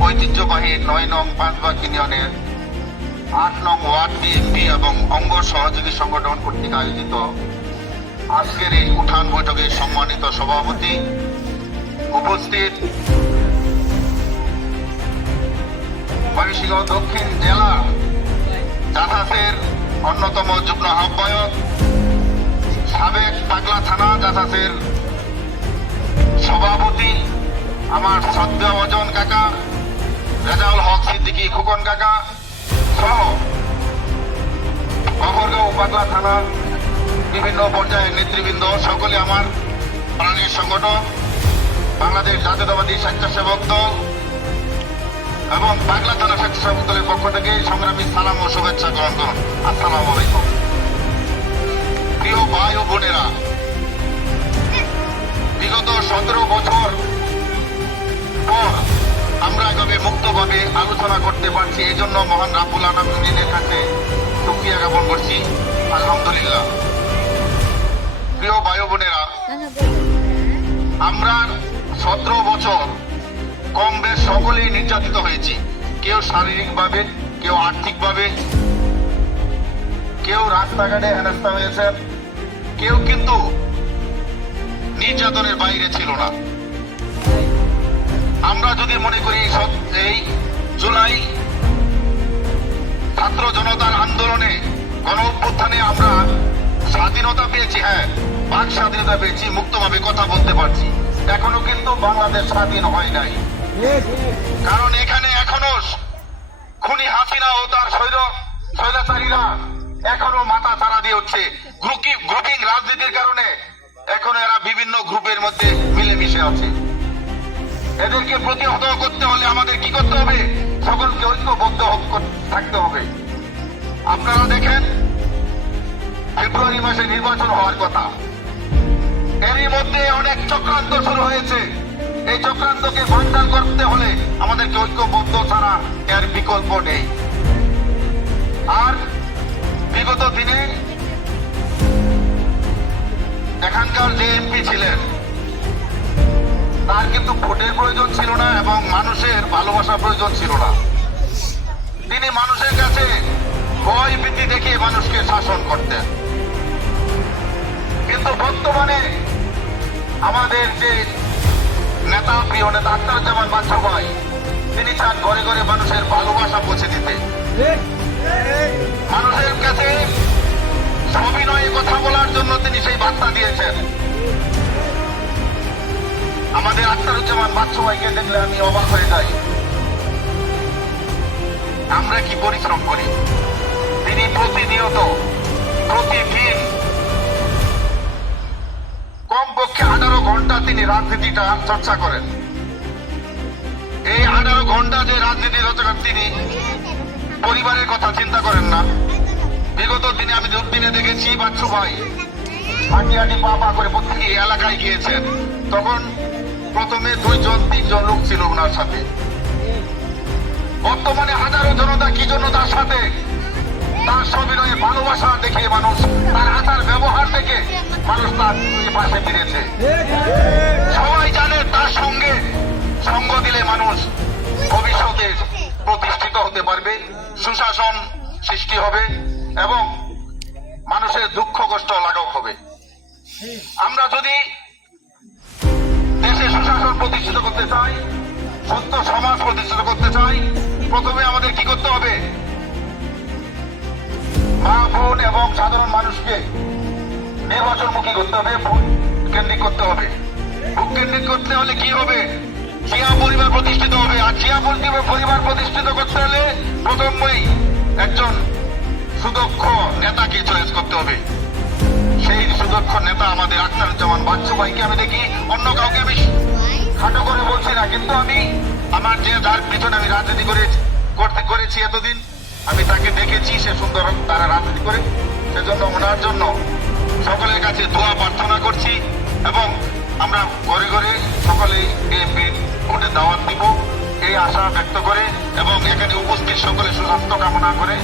ঐতিহ্যবাহী নয় নং পাঁচবাগ ইউনিয়নের আট নং ওয়ার্ড বিএনপি এবং অঙ্গ সহযোগী সংগঠন কর্তৃক আয়োজিত আজকের এই উঠান বৈঠকে সম্মানিত সভাপতি উপস্থিত দক্ষিণ জেলা জাসাসের অন্যতম যুগ্ম আহ্বায়ক সাবেক পাগলা থানা জাসাসের আমার সদ্য অজন কাকা, রেজাউল হক সিদ্দিকি খোকন কাকা, সহ গফরগাঁও থানার বিভিন্ন পর্যায়ের নেতৃবৃন্দ, সকলে আমার প্রাণীর সংগঠন বাংলাদেশ জাতীয়তাবাদী স্বেচ্ছাসেবক দল এবং বাংলা থানা স্বেচ্ছাসেবক দলের পক্ষ থেকে সংগ্রামী সালাম ও শুভেচ্ছা গ্রহণ করুন। আসসালামু আলাইকুম। প্রিয় ভাই ও বোনেরা, বিগত সতেরো বছর এভাবে মুক্তভাবে আলোচনা করতে পারছি এই জন্য মহান রাবুল আলমিনের কাছে সুক্রিয়া জ্ঞাপন করছি। আলহামদুলিল্লাহ। প্রিয় ভাই বোনেরা, আমরা সতেরো বছর কম বেশ সকলেই নির্যাতিত হয়েছি। কেউ শারীরিকভাবে, কেউ আর্থিকভাবে, কেউ রাস্তাঘাটে হেনস্থা হয়েছেন কেউ কিন্তু নির্যাতনের বাইরে ছিল না। আমরা যদি মনে করি এই জুলাই ছাত্র জনতার আন্দোলনে গণ অভ্যুত্থানে আমরা স্বাধীনতা পেয়েছি হ্যাঁ বাক স্বাধীনতা পেয়েছি, মুক্তভাবে কথা বলতে পারছি। এখনও কিন্তু বাংলাদেশ স্বাধীন হয় নাই। কারণ এখানে এখনও খুনি হাসিনা ও তার শৈল শৈলাচারীরা এখনও মাথা ছাড়া দিয়ে হচ্ছে গ্রুপি রাজনীতির কারণে এখন এরা বিভিন্ন গ্রুপের মধ্যে মিলেমিশে আছে। এদেরকে প্রতিহত করতে হলে আমাদের কি করতে হবে? সকলকে ঐক্যবদ্ধ থাকতে হবে। আপনারা দেখেন, ফেব্রুয়ারি মাসে নির্বাচন হওয়ার কথা। এরই মধ্যে অনেক চক্রান্ত শুরু হয়েছে। এই চক্রান্তকে বন্টন করতে হলে আমাদেরকে ঐক্যবদ্ধ ছাড়া এর বিকল্প নেই। আর বিগত দিনে এখানকার যে এমপি ছিলেন তার কিন্তু ভোটের প্রয়োজন ছিল না এবং মানুষের ভালোবাসার প্রয়োজন ছিল না। তিনি মানুষের কাছে ভয় ভীতি দেখিয়ে মানুষকে শাসন করতেন। কিন্তু বর্তমানে আমাদের যে নেতা, প্রিয় নেতা আক্তার জামান বাচ্চা ভাই, তিনি চান ঘরে ঘরে মানুষের ভালোবাসা পৌঁছে দিতে। মানুষের কাছে সবিনয়ে কথা বলার জন্য তিনি সেই বার্তা দিয়েছেন। আমাদের আক্তারুজ্জামান বাচ্চু ভাইকে দেখলে আমি অবাক হয়ে যাই। আমরা কি পরিশ্রম করি? তিনি প্রতিনিয়ত, প্রতিদিন কমপক্ষে আঠারো ঘণ্টা তিনি রাজনীতিটা চর্চা করেন। এই আঠারো ঘণ্টা যে রাজনীতি চর্চা করেন তিনি পরিবারের কথা চিন্তা করেন না। বিগত দিনে আমি দুদিনে দেখেছি বাচ্চু ভাই হাঁটি হাঁটি পা করে প্রত্যেকে এলাকায় গিয়েছেন। তখন প্রথমে দুইজন, তিনজন লোক ছিল ওনার সাথে। বর্তমানে হাজারো জনতা কি জন্য তার সাথে? তার সবিনয়ে ভালোবাসা দেখে মানুষ, তার আচার ব্যবহার দেখে মানুষ তার পাশে ফিরেছে। সবাই জানে তার সঙ্গে সঙ্গ দিলে মানুষ ভবিষ্যতে প্রতিষ্ঠিত হতে পারবে, সুশাসন সৃষ্টি হবে এবং মানুষের দুঃখ কষ্ট লাঘব হবে। আমরা যদি প্রতিষ্ঠিত করতে চাই সুস্থ সমাজ প্রতিষ্ঠিত করতে চাই, প্রথমে আমাদের কি করতে হবে? মা, বোন এবং সাধারণ মানুষকে নির্বাচনমুখী করতে হবে কেন্দ্রিক করতে হবে। ভোট কেন্দ্রিক করতে হলে কি হবে? জিয়া পরিবার প্রতিষ্ঠিত হবে। আর জিয়া পরিবার প্রতিষ্ঠিত করতে হলে প্রথমেই একজন সুদক্ষ নেতাকে চয়েস করতে হবে। সেই সুদক্ষ নেতা আমাদের আখতারুজ্জামান বাচ্চু ভাইকে আমি দেখি, অন্য কাউকে আমি খাটো করে বলছি না, কিন্তু আমি আমার যে যার পিছনে আমি রাজনীতি করে করতে করেছি এতদিন, আমি তাকে দেখেছি, সে সুন্দর তারা রাজনীতি করে। সেজন্য ওনার জন্য সকলের কাছে দোয়া প্রার্থনা করছি এবং আমরা ঘরে ঘরে সকলেই বিএনপি ভোটে দাওয়াত দিব। এই আশা ব্যক্ত করে এবং এখানে উপস্থিত সকলে সুস্বাস্থ্য কামনা করে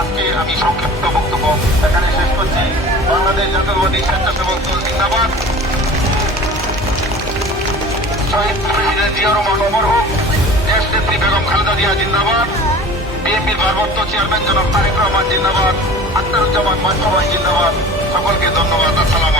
আজকে আমি সংক্ষিপ্ত বক্তব্য এখানে শেষ করছি। বাংলাদেশ জাতীয়বাদী স্বেচ্ছাসেবক দল জিন্দাবাদ। প্রেসিডেন্ট জিয়া রহমান অমর হোক দেশ নেত্রী বেগম খালেদা জিয়া জিন্দাবাদ বিএনপির ভারপ্রাপ্ত চেয়ারম্যান জনাব তারেক রহমান জিন্দাবাদ আক্তারুজ্জামান মাঝভাই জিন্দাবাদ সকলকে ধন্যবাদ আসসালাম